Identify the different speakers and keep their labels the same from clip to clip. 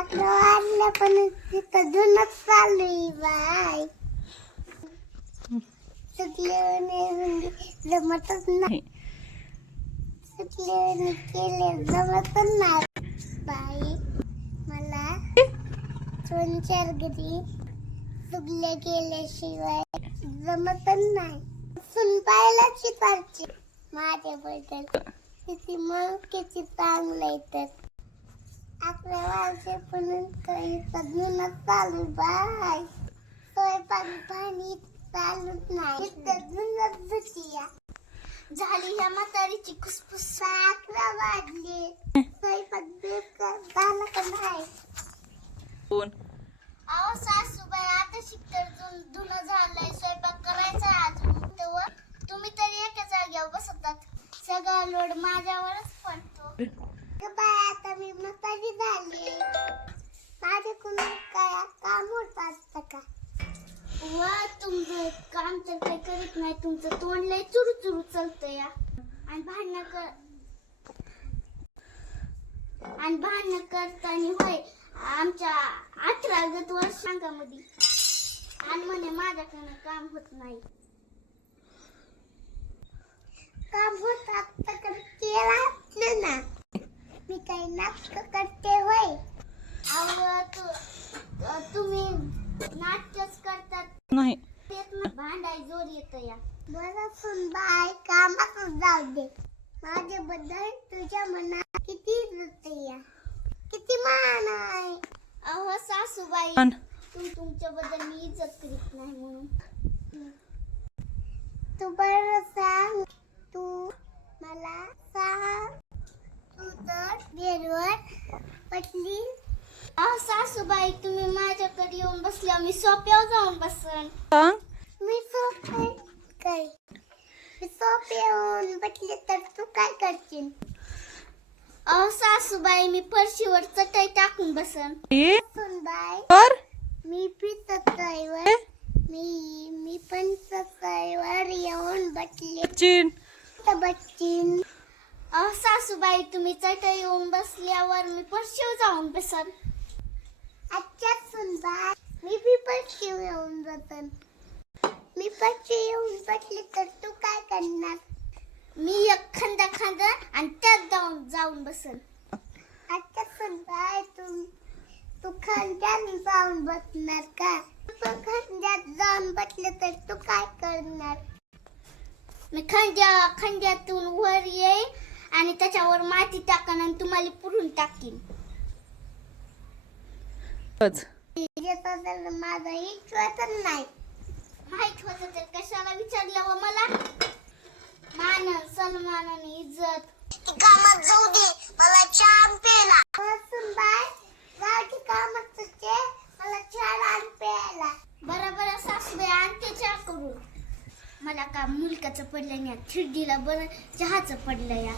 Speaker 1: पण तिथं जुनच चालू आहे बाय सुटले जमतच नाही. सुटले केले जमतच नाही. बाई मला दोन घरी सुटले केल्याशिवाय जमतच नाही. शिकायची माझ्याबद्दल. किती मग किती चांगलं आहे तर. अकरा वाजेपर्यंत इथं चालू बाय. स्वयंपाक पाणी चालूच नाही. इथं धुतिया झाली ह्या म्हातारीची खुसफुस. अकरा वाजले. स्वयंपाक बेकार झाला का नाही?
Speaker 2: कोण?
Speaker 1: अहो सासूबाई आता शिकतर धुणं झालंय. स्वयंपाक करायचा अजून. तेव्हा तुम्ही तरी एका जागेवर बसतात. सगळा लोड माझ्यावरच पडतो. आता मी म्हातारी झाली. माझ्याकडून काय काम होत असतं का? वा तुमचं काम तर काही करीत नाही. तुमचं तोंड लय चुरू चुरू चालतं या आणि भांडणं कर आणि भांडणं करताना होय आमच्या अठरा गत वर्षांकामध्ये आणि म्हणे माझ्याकडनं काम होत नाही. काम होत असतं तर केलं असलं ना? नाटक करते होय. तुम्ही नाटकच करतात.
Speaker 2: नाही.
Speaker 1: तेच ना भांडाय जोर येत या. बरं सुन बाय कामात जाऊ दे. माझ्याबद्दल तुझ्या मनात किती या. किती मान आहे. अहो सासूबाई तू तुमच्याबद्दल मी इज्जत करीत नाही म्हणून. तू बरं सांग. तू मला सांग. तर बेडवर पटली. सासूबाई तुम्ही माझ्याकडे येऊन बसल्या मी सोप्यावर जाऊन बसन.
Speaker 2: सांग
Speaker 1: मी सोपे. काय? मी सोप्यावर बसले तर तू काय करशील? अहो सासूबाई मी फरशीवर चटई टाकून बसन.
Speaker 2: ए,
Speaker 1: सुनबाई
Speaker 2: कर
Speaker 1: मी पण चटईवर मी मी पण चटईवर येऊन बसले.
Speaker 2: चिन
Speaker 1: तर सासूबाई तुम्ही चटई येऊन बसल्यावर मी फरशीवर जाऊन बसन. अच्छा सुनबा मी बी फरशीवर येऊन बसन. मी फरशी येऊन बसले तर तू काय करणार? मी एक खंदा खांदा आणि त्यात जाऊन जाऊन बसन. अच्छा सुनबाई तू तू खांद्यात जाऊन बसणार का? तू खांद्यात जाऊन बसले तर तू काय करणार? मी खांद्या खांद्यातून वर येईल आणि त्याच्यावर माती टाकन आणि तुम्हाला पुरून टाकीन. माझा विश्वास नाही. माहीत होत तर कशाला विचारलं व मला? मान सन्मान आणि इज्जत कामात जाऊ दे मला चहा प्यायला बाय. गावठी कामात तुझे मला चहा आण प्यायला बरं बरं सासूबाई आणते चहा करू मला का मुलकाचं पडलं नाही खिडकीला बरं चहाचं पडलं या.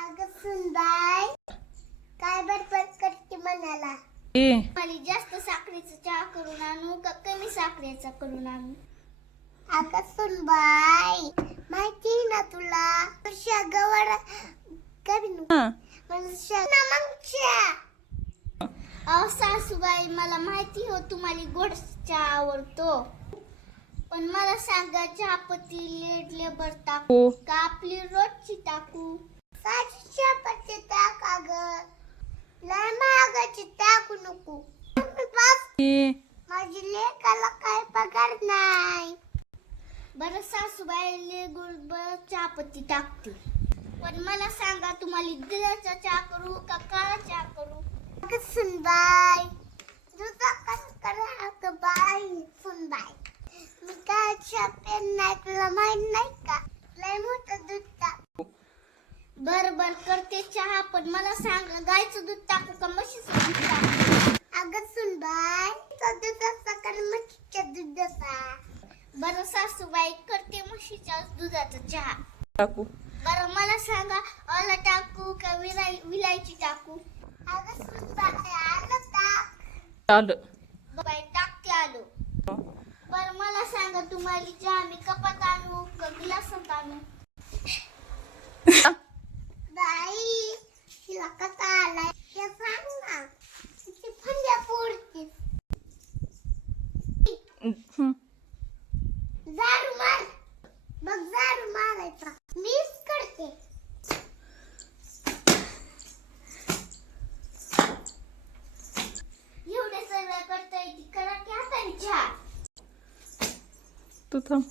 Speaker 1: अगं सुनबाई काय बडबड करते मनाला?
Speaker 2: ए.
Speaker 1: मला जास्त साखरेचा चहा करून आणू का कमी साखरेचा करून आणू? अगं सुनबाई माहिती ना तुला? वर्षा गवार कमी
Speaker 2: हा.
Speaker 1: वर्षा ना मग चहा अहो सासूबाई मला माहिती हो तुम्हाला गोड चहा आवडतो. पण मला सांगा चहापत्ती लेट लेबर टाकू.
Speaker 2: हो.
Speaker 1: का आपली रोजची टाकू? साची चहापत्ती टाक अगं. लय महागाची टाकू नको. माझी लेकाला काय पगार नाही. बरं सासूबाई ले गुळबर चहापत्ती टाकते. पण मला सांगा तुम्हाला दुधाचा चहा करू का काळा चहा करू? सुनबाई. दुधा कसं करा बाई सुनबाई. तुला माहीत नाही का लय मोठं दूध टाक बर बर करते चहा पण मला सांग गायचं दूध टाकू का म्हशीचं दूध टाकू? अगं सुनबाई तो दुधाचा कर म्हशीच्या दुधाचा बरं सासूबाई करते म्हशीच्या दुधाचा चहा.
Speaker 2: टाकू.
Speaker 1: बरं मला सांगा आला टाकू का विलाय विलायची टाकू? अगं सुनबाई आलं टाक
Speaker 2: चाल
Speaker 1: सांगा तुम्हाला जे आम्ही कपात आणू का ग्लासात तिला कसा आलाय सांग ना. फोडते. झाडू मार. मारायचा.
Speaker 2: तू थांब